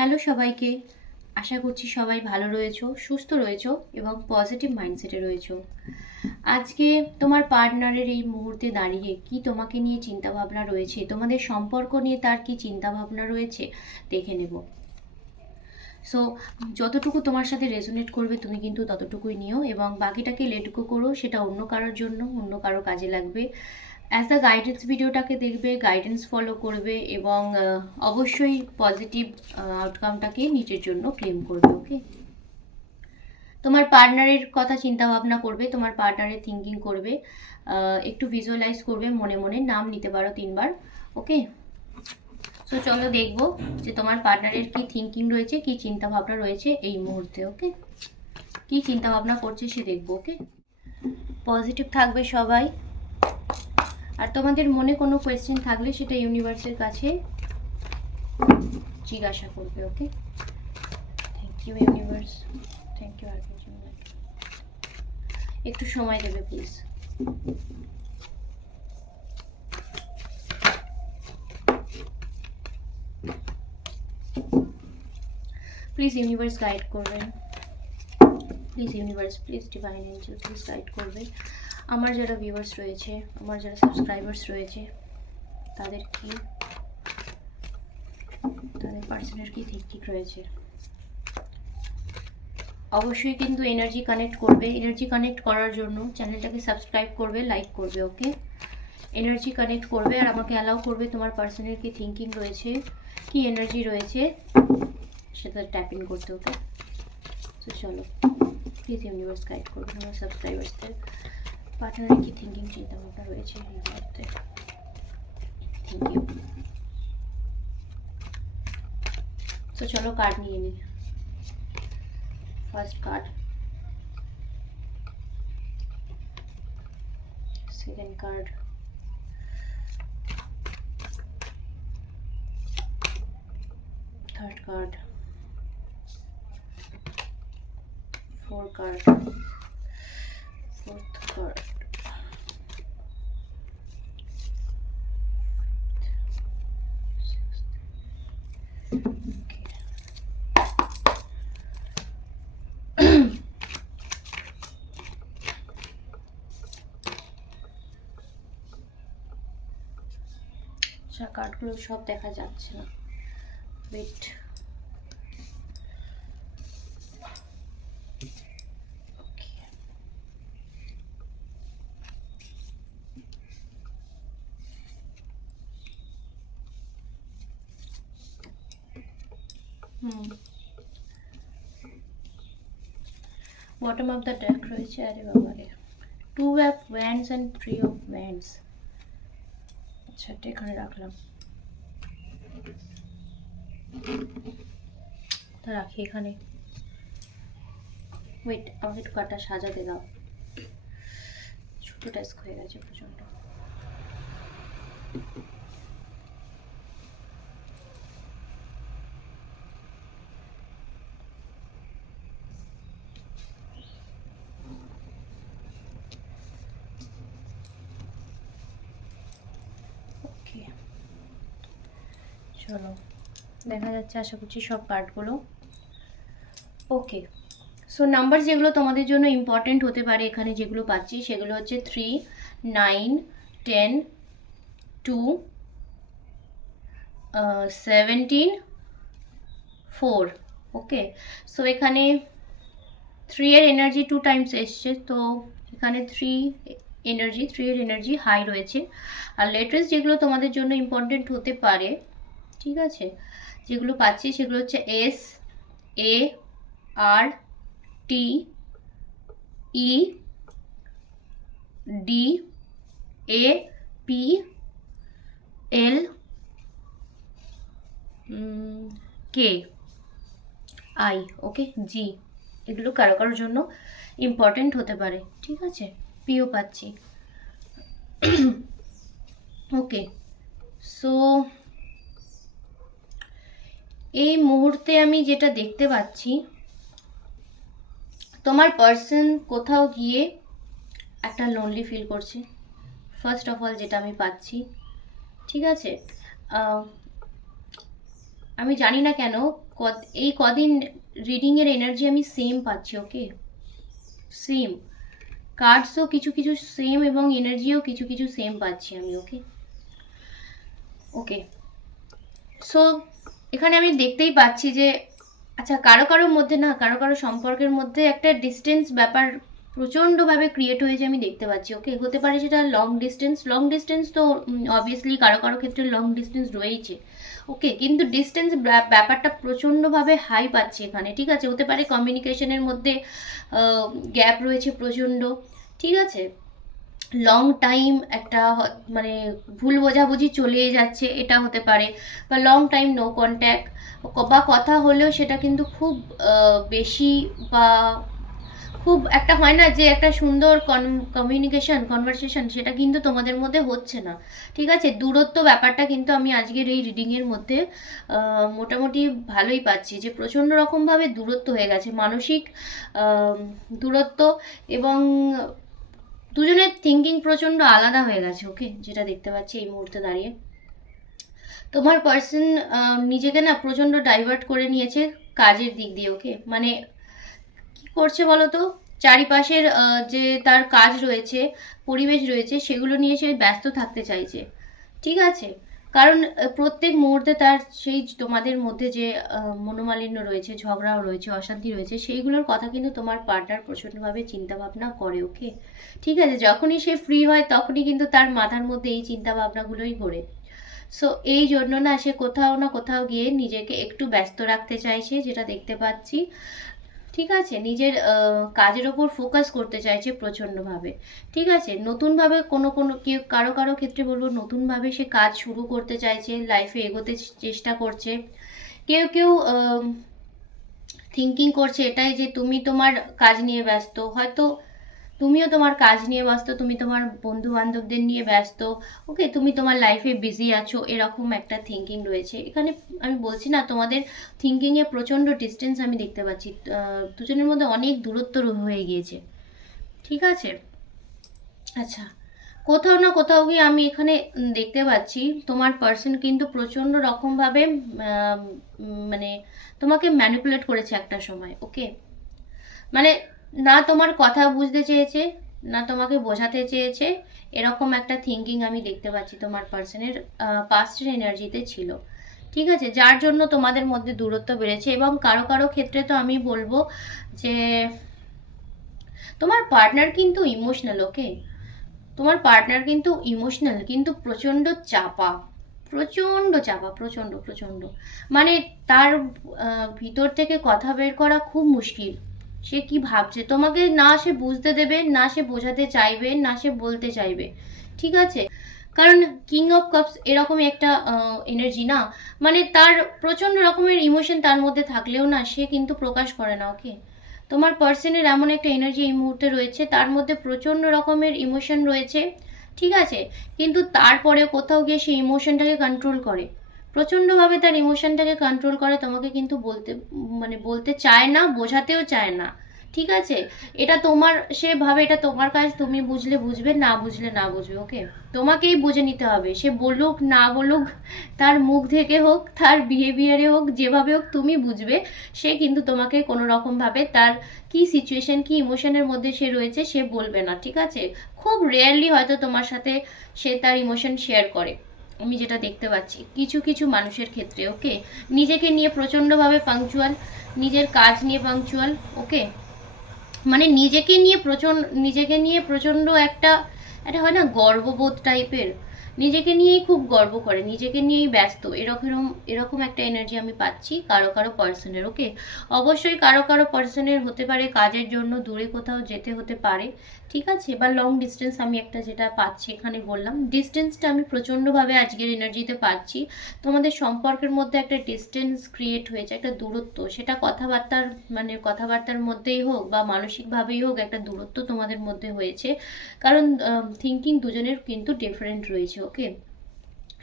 Hello সবাইকে, আশা করছি সবাই ভালো রয়েছো, সুস্থ রয়েছো এবং পজিটিভ মাইন্ডসেটে রয়েছো। আজকে তোমার পার্টনারের এই মুহূর্তে দাঁড়িয়ে কি তোমাকে নিয়ে চিন্তাভাবনা রয়েছে, তোমাদের সম্পর্ক নিয়ে তার কি চিন্তাভাবনা রয়েছে দেখে নেব। সো যতটুকু তোমার সাথে রেজোনেট করবে তুমি কিন্তু ততটুকুই নিও এবং বাকিটাকে লেট গো করো, সেটা অন্য কারোর জন্য, অন্য কারো কাজে লাগবে। অ্যাজ আ গাইডেন্স ভিডিওটাকে দেখবে, গাইডেন্স ফলো করবে এবং অবশ্যই পজিটিভ আউটকামটাকে নিজের জন্য ক্লেম করবে। ওকে, তোমার পার্টনারের কথা চিন্তা ভাবনা করবে, তোমার পার্টনারের থিঙ্কিং করবে, একটু ভিজুয়ালাইজ করবে, মনে মনে নাম নিতে পারো 3বার। ওকে, সো চলো দেখবো যে তোমার পার্টনারের কি থিঙ্কিং রয়েছে, কি চিন্তা ভাবনা রয়েছে এই মুহূর্তে। ওকে, কি চিন্তা ভাবনা করছে সে দেখবো। ওকে, পজিটিভ থাকবে সবাই। আর তোমাদের মনে কোনো কোয়েশ্চেন থাকলে সেটা ইউনিভার্সের কাছে জিজ্ঞাসা করবে। Okay, thank you universe, thank you archangel. একটু সময় দেবে প্লিজ। প্লিজ ইউনিভার্স গাইড করবেন, please universe, please divine angel please guide করবে। আমার যারা ভিউয়ার্স রয়েছে, আমার যারা সাবস্ক্রাইবার্স রয়েছে, তাদের কি, তাদের পার্সনের কি থিঙ্কিং রয়েছে। অবশ্যই কিন্তু এনার্জি কানেক্ট করবে। এনার্জি কানেক্ট করার জন্য চ্যানেলটাকে সাবস্ক্রাইব করবে, লাইক করবে। ওকে, এনার্জি কানেক্ট করবে আর আমাকে অ্যালাউ করবে তোমার পার্সনের কি থিঙ্কিং রয়েছে, কি এনার্জি রয়েছে সেটা ট্যাপ ইন করতে। ওকে, তো চলো প্লিজ ইউনিভার্স গাইড করবে আমার সাবস্ক্রাইবার্সদের পার্টনারের কি থিঙ্কিং চিন্তা ভাবনা রয়েছে এই মুহূর্তে। Thank you. তো চলো কার্ড নিয়ে নিই। First card, second card, third card, fourth card, fourth card, আচ্ছা কার্ডগুলো সব দেখা যাচ্ছে না, wait. Bottom of the deck রয়েছে, আরে বাবা রে, 2 of wands and 3 of wands. আচ্ছা এটা এখানে রাখলাম, তা রাখি এখানে। ওয়েট, আমাকে একটু কার্ডটা সাজাতে দাও, ছোট ডেস্ক হয়ে গেছে প্রচন্ড। চলো দেখা যাচ্ছে আশা করছি সব কার্ডগুলো। ওকে, সো নাম্বার যেগুলো তোমাদের জন্য ইম্পর্টেন্ট হতে পারে এখানে যেগুলো পাচ্ছি সেগুলো হচ্ছে 3, 9, 10, 2, 17, 4। ওকে, সো এখানে 3 এর এনার্জি 2 টাইমস এসছে, তো এখানে 3 এর এনার্জি হাই রয়েছে। আর লেটেস্ট যেগুলো তোমাদের জন্য ইম্পর্টেন্ট হতে পারে, ঠিক আছে, যেগুলো পাচ্ছি সেগুলো হচ্ছে S, A, R, T, E, D, A, P, L, K, I, okay, G। এগুলো কারো কারোর জন্য ইম্পর্টেন্ট হতে পারে, ঠিক আছে। পিও পাচ্ছি। ওকে, সো এই মুহূর্তে আমি যেটা দেখতে পাচ্ছি, তোমার পার্সন কোথাও গিয়ে একটা লোনলি ফিল করছে, ফার্স্ট অফ অল যেটা আমি পাচ্ছি, ঠিক আছে। আমি জানি না কেন এই কদিন রিডিংয়ের এনার্জি আমি সেম পাচ্ছি। ওকে, সেম কার্ডসও কিছু কিছু সেম এবং এনার্জিও কিছু কিছু সেম পাচ্ছি আমি। ওকে ওকে সো এখানে আমি দেখতেই পাচ্ছি যে আচ্ছা, কারো কারোর মধ্যে না, কারো কারো সম্পর্কের মধ্যে একটা ডিস্টেন্স ব্যাপার প্রচণ্ডভাবে ক্রিয়েট হয়েছে আমি দেখতে পাচ্ছি। ওকে, হতে পারে সেটা লং ডিস্টেন্স তো অবভিয়াসলি কারো কারো ক্ষেত্রে লং ডিস্টেন্স রয়েছে। ওকে, কিন্তু ডিস্টেন্স ব্যাপারটা প্রচণ্ডভাবে হাই পাচ্ছে এখানে। ঠিক আছে, হতে পারে কমিউনিকেশনের মধ্যে গ্যাপ রয়েছে প্রচণ্ড। ঠিক আছে, লং টাইম একটা মানে ভুল বোঝাবুঝি চলে যাচ্ছে, এটা হতে পারে। বা লং টাইম নো কন্ট্যাক্ট, বা কথা হলেও সেটা কিন্তু খুব বেশি, বা খুব একটা হয় না যে একটা সুন্দর কমিউনিকেশন কনভারসেশন, সেটা কিন্তু তোমাদের মধ্যে হচ্ছে না। ঠিক আছে, দূরত্ব ব্যাপারটা কিন্তু আমি আজকের এই রিডিংয়ের মধ্যে মোটামুটি ভালোই পাচ্ছি, যে প্রচণ্ড রকমভাবে দূরত্ব হয়ে গেছে, মানসিক দূরত্ব, এবং দুজনের থিঙ্কিং প্রচণ্ড আলাদা হয়ে গেছে। ওকে, যেটা দেখতে পাচ্ছি এই মুহূর্তে দাঁড়িয়ে, তোমার পার্সন নিজেকে না প্রচণ্ড ডাইভার্ট করে নিয়েছে কাজের দিক দিয়ে। ওকে, মানে কি করছে বলো তো, চারিপাশের যে তার কাজ রয়েছে, পরিবেশ রয়েছে, সেগুলো নিয়ে সে ব্যস্ত থাকতে চাইছে। ঠিক আছে, কারণ প্রত্যেক মুহূর্তে তার সেই তোমাদের মধ্যে যে মনোমালিন্য রয়েছে, ঝগড়াও রয়েছে, অশান্তি রয়েছে, সেইগুলোর কথা কিন্তু তোমার পার্টনার প্রচণ্ডভাবে চিন্তাভাবনা করে। ওকে, ঠিক আছে, যখনই সে ফ্রি হয় তখনই কিন্তু তার মাথার মধ্যে এই চিন্তাভাবনাগুলোই ঘোরে। সো এই জন্য না সে কোথাও না কোথাও গিয়ে নিজেকে একটু ব্যস্ত রাখতে চাইছে, যেটা দেখতে পাচ্ছি। ঠিক আছে, নিজের কাজের ওপর ফোকাস করতে চাইছে প্রচণ্ডভাবে। ঠিক আছে, নতুনভাবে কোনো কোনো কেউ কারো কারো ক্ষেত্রে বলবো নতুনভাবে সে কাজ শুরু করতে চাইছে, লাইফে এগোতে চেষ্টা করছে। কেউ কেউ থিঙ্কিং করছে এটাই যে তুমি তোমার কাজ নিয়ে ব্যস্ত, হয়তো তুমিও তোমার কাজ নিয়ে ব্যস্ত, তুমি তোমার বন্ধু বান্ধবদের নিয়ে ব্যস্ত। ওকে, তুমি তোমার লাইফে বিজি আছো, এরকম একটা থিঙ্কিং রয়েছে এখানে। আমি বলছি না, তোমাদের থিঙ্কিংয়ে প্রচণ্ড ডিস্টেন্স আমি দেখতে পাচ্ছি, দুজনের মধ্যে অনেক দূরত্ব হয়ে গিয়েছে। ঠিক আছে, আচ্ছা, কোথাও না কোথাও গিয়ে আমি এখানে দেখতে পাচ্ছি তোমার পার্সন কিন্তু প্রচণ্ড রকমভাবে মানে তোমাকে ম্যানিপুলেট করেছে একটা সময়। ওকে, মানে না তোমার কথা বুঝতে চেয়েছে, না তোমাকে বোঝাতে চেয়েছে, এরকম একটা থিঙ্কিং আমি দেখতে পাচ্ছি তোমার পার্সনের পাস্টের এনার্জিতে ছিল। ঠিক আছে, যার জন্য তোমাদের মধ্যে দূরত্ব বেড়েছে। এবং কারো কারো ক্ষেত্রে তো আমি বলবো যে তোমার পার্টনার কিন্তু ইমোশনাল। ওকে, তোমার পার্টনার কিন্তু ইমোশনাল, কিন্তু প্রচণ্ড চাপা, প্রচণ্ড চাপা, প্রচণ্ড প্রচণ্ড, মানে তার ভিতর থেকে কথা বের করা খুব মুশকিল। সে কি ভাবছে তোমাকে না সে বুঝতে দেবে, না সে বোঝাতে চাইবে, না সে বলতে চাইবে। ঠিক আছে, কারণ কিং অফ কাপস এরকমই একটা এনার্জি না, মানে তার প্রচণ্ড রকমের ইমোশন তার মধ্যে থাকলেও না সে কিন্তু প্রকাশ করে না। ওকে, তোমার পার্সনের এমন একটা এনার্জি এই মুহূর্তে রয়েছে, তার মধ্যে প্রচণ্ড রকমের ইমোশন রয়েছে। ঠিক আছে, কিন্তু তারপরে কোথাও গিয়ে সেই ইমোশনটাকে কন্ট্রোল করে, প্রচণ্ডভাবে তার ইমোশনটাকে কন্ট্রোল করে, তোমাকে কিন্তু বলতে মানে বলতে চায় না, বোঝাতেও চায় না। ঠিক আছে, এটা তোমার, সে ভাবে এটা তোমার কাজ, তুমি বুঝলে বুঝবে, না বুঝলে না বুঝবে। ওকে, তোমাকেই বুঝে নিতে হবে, সে বলুক না বলুক, তার মুখ থেকে হোক, তার বিহেভিয়ারে হোক, যেভাবে হোক তুমি বুঝবে। সে কিন্তু তোমাকে কোনো রকমভাবে তার কি সিচুয়েশন, কি ইমোশনের মধ্যে সে রয়েছে সে বলবে না। ঠিক আছে, খুব রেয়ারলি হয়তো তোমার সাথে সে তার ইমোশন শেয়ার করে, আমি যেটা দেখতে পাচ্ছি কিছু কিছু মানুষের ক্ষেত্রে। ওকে, নিজেকে নিয়ে প্রচণ্ডভাবে পাংচুয়াল, নিজের কাজ নিয়ে পাংচুয়াল। ওকে, মানে নিজেকে নিয়ে প্রচণ্ড একটা একটা হয় না গর্ববোধ টাইপের, নিজেকে নিয়েই খুব গর্ব করে, নিজেকে নিয়েই ব্যস্ত, এরকম এরকম একটা এনার্জি আমি পাচ্ছি কারো কারো পার্সনের। ওকে, অবশ্যই কারো কারো পার্সনের হতে পারে কাজের জন্য দূরে কোথাও যেতে হতে পারে। ঠিক আছে, বা লং ডিস্টেন্স আমি একটা যেটা পাচ্ছি এখানে বললাম, ডিস্টেন্সটা আমি প্রচণ্ডভাবে আজকের এনার্জিতে পাচ্ছি। তোমাদের সম্পর্কের মধ্যে একটা ডিস্টেন্স ক্রিয়েট হয়েছে, একটা দূরত্ব, সেটা কথাবার্তার মানে কথাবার্তার মধ্যেই হোক বা মানসিকভাবেই হোক, একটা দূরত্ব তোমাদের মধ্যে হয়েছে, কারণ থিঙ্কিং দুজনের কিন্তু ডিফারেন্ট রয়েছে। ওকে,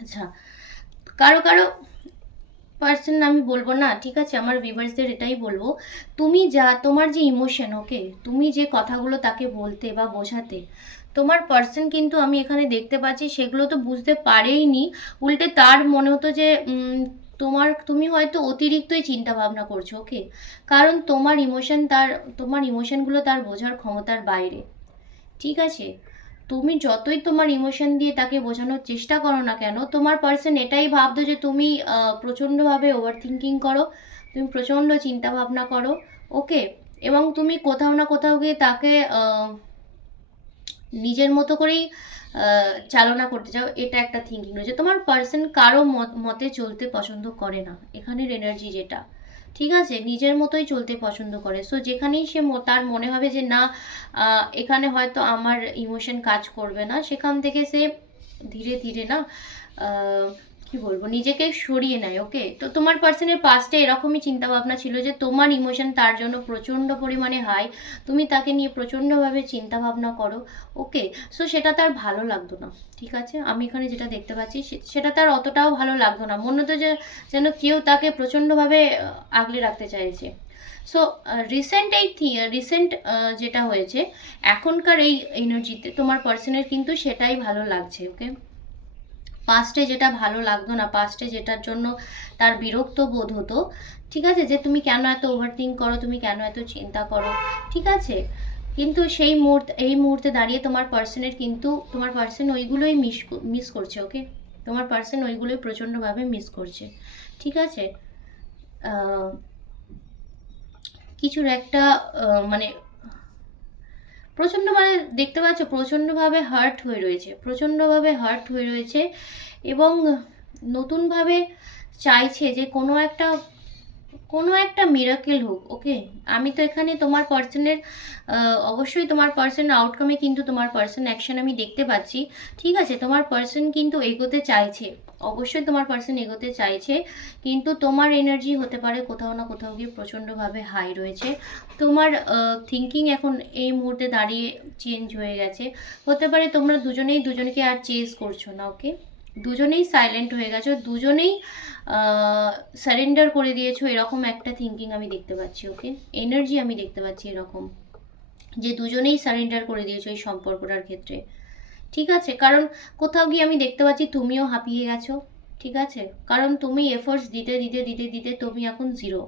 আচ্ছা, কারো কারো পার্সন আমি বলবো না, ঠিক আছে, আমার ভিউয়ার্সদের এটাই বলবো, তুমি যা তোমার যে ইমোশন, ওকে, তুমি যে কথাগুলো তাকে বলতে বা বোঝাতে, তোমার পার্সন কিন্তু আমি এখানে দেখতে পাচ্ছি সেগুলো তো বুঝতে পারেইনি, উল্টে তার মনে হতো যে তুমি হয়তো অতিরিক্তই চিন্তা ভাবনা করছো, ওকে? কারণ তোমার ইমোশনগুলো তার বোঝার ক্ষমতার বাইরে, ঠিক আছে? তুমি যতই তোমার ইমোশন দিয়ে তাকে বোঝানোর চেষ্টা করো না কেন, তোমার পার্সন এটাই ভাবতো যে তুমি প্রচণ্ডভাবে ওভার থিঙ্কিং করো, তুমি প্রচণ্ড চিন্তা ভাবনা করো, ওকে? এবং তুমি কোথাও না কোথাও গিয়ে তাকে নিজের মতো করেই চালনা করতে চাও, এটা একটা থিঙ্কিং রয়েছে। তোমার পার্সন কারো মতে চলতে পছন্দ করে না, এখানের এনার্জি যেটা, ঠিক আছে? নিজের মতোই চলতে পছন্দ করে। সো যেখানেই সে তার মনে হবে যে না, এখানে হয়তো আমার ইমোশন কাজ করবে না, সেখান থেকে সে ধীরে ধীরে না কি বলবো, নিজেকে সরিয়ে নেয়, ওকে? তো তোমার পার্সনের পাস্টে এরকমই চিন্তা ভাবনা ছিল যে তোমার ইমোশন তার জন্য প্রচণ্ড পরিমাণে হাই, তুমি তাকে নিয়ে প্রচণ্ডভাবে চিন্তা ভাবনা করো, ওকে? সো সেটা তার ভালো লাগতো না, ঠিক আছে? আমি এখানে যেটা দেখতে পাচ্ছি সেটা তার অতটাও ভালো লাগতো না, মনে হতো যে যেন কেউ তাকে প্রচণ্ডভাবে আগলে রাখতে চাইছে। সো রিসেন্ট যেটা হয়েছে এখনকার এই এনার্জিতে তোমার পার্সনের কিন্তু সেটাই ভালো লাগছে, ওকে? পাস্টে যেটা ভালো লাগতো না, পাস্টে যেটার জন্য তার বিরক্ত বোধ হতো, ঠিক আছে, যে তুমি কেন এত ওভারথিঙ্ক করো, তুমি কেন এত চিন্তা করো, ঠিক আছে? কিন্তু এই মুহূর্তে দাঁড়িয়ে তোমার পার্সন ওইগুলোই মিস করছে, ওকে? তোমার পার্সন ওইগুলোই প্রচণ্ডভাবে মিস করছে, ঠিক আছে? আহ, কিছুর একটা মানে প্রচণ্ড, মানে দেখতে পাচ্ছ প্রচণ্ডভাবে হার্ট হয়ে রয়েছে এবং নতুনভাবে চাইছে যে কোনো একটা মিরাকেল হোক, ওকে? আমি তো এখানে তোমার পার্সনের অবশ্যই তোমার পার্সন আউটকামে কিন্তু তোমার পার্সন অ্যাকশন আমি দেখতে পাচ্ছি, ঠিক আছে? তোমার পার্সন কিন্তু এগোতে চাইছে, অবশ্যই তোমার পার্সন এগোতে চাইছে, কিন্তু তোমার এনার্জি হতে পারে কোথাও না কোথাও গিয়ে প্রচণ্ডভাবে হাই রয়েছে। তোমার থিঙ্কিং এখন এই মুহূর্তে দাঁড়িয়ে চেঞ্জ হয়ে গেছে, হতে পারে তোমরা দুজনেই দুজনকে আর চেজ করছো না, ওকে? দুজনেই সাইলেন্ট হয়ে গেছো, দুজনেই সারেন্ডার করে দিয়েছো, এরকম একটা থিঙ্কিং আমি দেখতে পাচ্ছি, ওকে? এনার্জি আমি দেখতে পাচ্ছি এরকম, যে দুজনেই সারেন্ডার করে দিয়েছো এই সম্পর্কটার ক্ষেত্রে, ঠিক আছে? কারণ কোথাও গিয়ে আমি দেখতে পাচ্ছি তুমিও হাঁপিয়ে গেছো, ঠিক আছে? কারণ তুমি এফোর্টস দিতে দিতে দিতে দিতে তুমি এখন জিরো,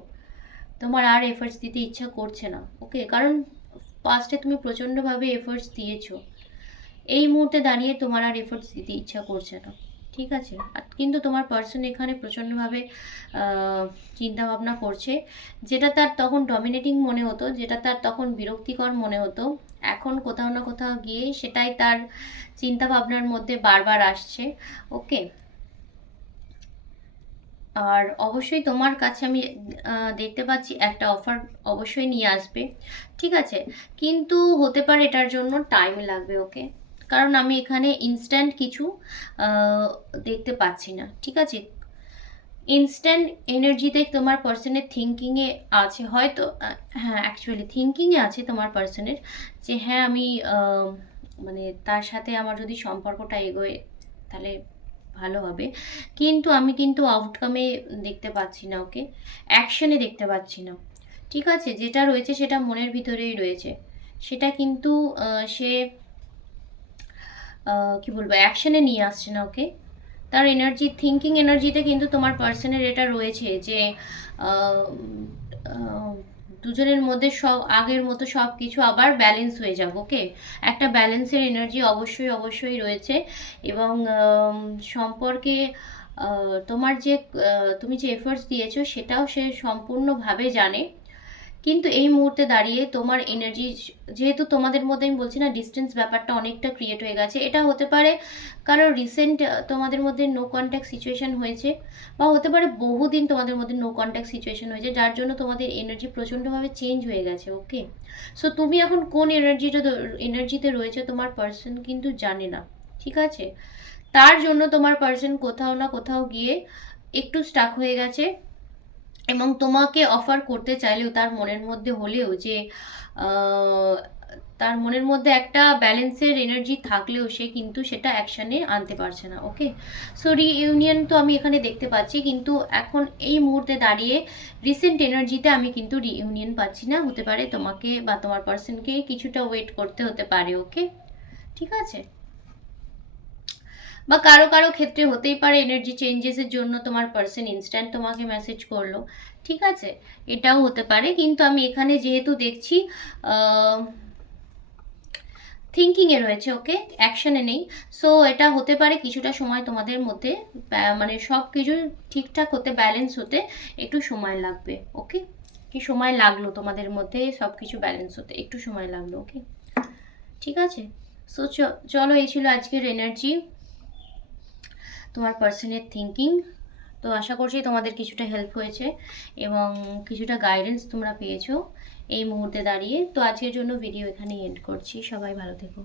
তোমার আর এফোর্টস দিতে ইচ্ছা করছে না, ওকে? কারণ পাস্টে তুমি প্রচণ্ডভাবে এফোর্টস দিয়েছো, এই মুহূর্তে দাঁড়িয়ে তোমার আর এফোর্টস দিতে ইচ্ছা করছে না, ঠিক আছে? আর কিন্তু তোমার পার্সন এখানে প্রচণ্ডভাবে চিন্তা ভাবনা করছে, যেটা তার তখন ডমিনেটিং মনে হতো, যেটা তার তখন বিরক্তিকর মনে হতো, এখন কোথাও না কোথাও গিয়ে সেটাই তার চিন্তা ভাবনার মধ্যে বারবার আসছে, ওকে? আর অবশ্যই তোমার কাছে আমি দেখতে পাচ্ছি একটা অফার অবশ্যই নিয়ে আসবে, ঠিক আছে? কিন্তু হতে পারে এটার জন্য টাইম লাগবে, ওকে? কারণ আমি এখানে ইনস্ট্যান্ট কিছু আহ, দেখতে পাচ্ছি না, ঠিক আছে? ইনস্ট্যান্ট এনার্জিতে তোমার পার্সনের থিঙ্কিংয়ে আছে হয়তো, হ্যাঁ অ্যাকচুয়ালি থিঙ্কিংয়ে আছে তোমার পার্সনের, যে হ্যাঁ আমি মানে তার সাথে আমার যদি সম্পর্কটা এগোয় তাহলে ভালো হবে, কিন্তু আমি কিন্তু আউটকামে দেখতে পাচ্ছি না, ওকে? অ্যাকশনে দেখতে পাচ্ছি না, ঠিক আছে? যেটা রয়েছে সেটা মনের ভিতরেই রয়েছে, সেটা কিন্তু সে কি বলবো, অ্যাকশনে নিয়ে আসছে না, ওকে? তার থিঙ্কিং এনার্জিতে কিন্তু তোমার পার্সনের এটা রয়েছে যে আহ, আহ, দুজনের মধ্যে সব আগের মতো সব কিছু আবার ব্যালেন্স হয়ে যাবে, ওকে? একটা ব্যালেন্সের এনার্জি অবশ্যই অবশ্যই রয়েছে, এবং সম্পর্কে তুমি যে এফোর্টস দিয়েছো সেটাও সে সম্পূর্ণভাবে জানে, কিন্তু এই মুহূর্তে দাঁড়িয়ে তোমার এনার্জি, যেহেতু তোমাদের মধ্যে আমি বলছি না ডিস্টেন্স ব্যাপারটা অনেকটা ক্রিয়েট হয়ে গেছে, এটা হতে পারে কারণ রিসেন্ট তোমাদের মধ্যে নো কন্ট্যাক্ট সিচুয়েশন হয়েছে, বা হতে পারে বহুদিন তোমাদের মধ্যে নো কন্ট্যাক্ট সিচুয়েশন হয়েছে, যার জন্য তোমাদের এনার্জি প্রচণ্ডভাবে চেঞ্জ হয়ে গেছে, ওকে? সো তুমি এখন কোন এনার্জিতে রয়েছে তোমার পার্সন কিন্তু জানে না, ঠিক আছে? তার জন্য তোমার পার্সন কোথাও না কোথাও গিয়ে একটু স্টাক হয়ে গেছে, এবং তোমাকে অফার করতে চাইলেও আহ, তার মনের মধ্যে একটা ব্যালেন্সের এনার্জি থাকলেও সে কিন্তু সেটা অ্যাকশনে আনতে পারছে না, ওকে? সো রিইউনিয়ন তো আমি এখানে দেখতে পাচ্ছি, কিন্তু এখন এই মুহূর্তে দাঁড়িয়ে রিসেন্ট এনার্জিতে আমি কিন্তু রিইউনিয়ন পাচ্ছি না, হতে পারে তোমাকে বা তোমার পার্সনকে কিছুটা ওয়েট করতে হতে পারে, ওকে? ঠিক আছে? বা কারো কারো ক্ষেত্রে হতেই পারে এনার্জি চেঞ্জেসের জন্য তোমার পার্সন ইনস্ট্যান্ট তোমাকে মেসেজ করলো, ঠিক আছে, এটাও হতে পারে। কিন্তু আমি এখানে যেহেতু দেখছি থিঙ্কিংয়ে রয়েছে, ওকে, অ্যাকশনে নেই। সো এটা হতে পারে কিছুটা সময় তোমাদের মধ্যে মানে সব কিছু ঠিকঠাক হতে, ব্যালেন্স হতে একটু সময় লাগবে, ওকে। কি সময় লাগলো তোমাদের মধ্যে সব কিছু ব্যালেন্স হতে? একটু সময় লাগলো, ওকে, ঠিক আছে। সো চলো, এই ছিল আজকের এনার্জি, তোমার পার্সনের থিঙ্কিং। তো আশা করছি তোমাদের কিছুটা হেল্প হয়েছে এবং কিছুটা গাইডেন্স তোমরা পেয়েছো এই মুহূর্তে দাঁড়িয়ে। তো আজকের জন্য ভিডিও এখানেই এন্ড করছি। সবাই ভালো থেকো।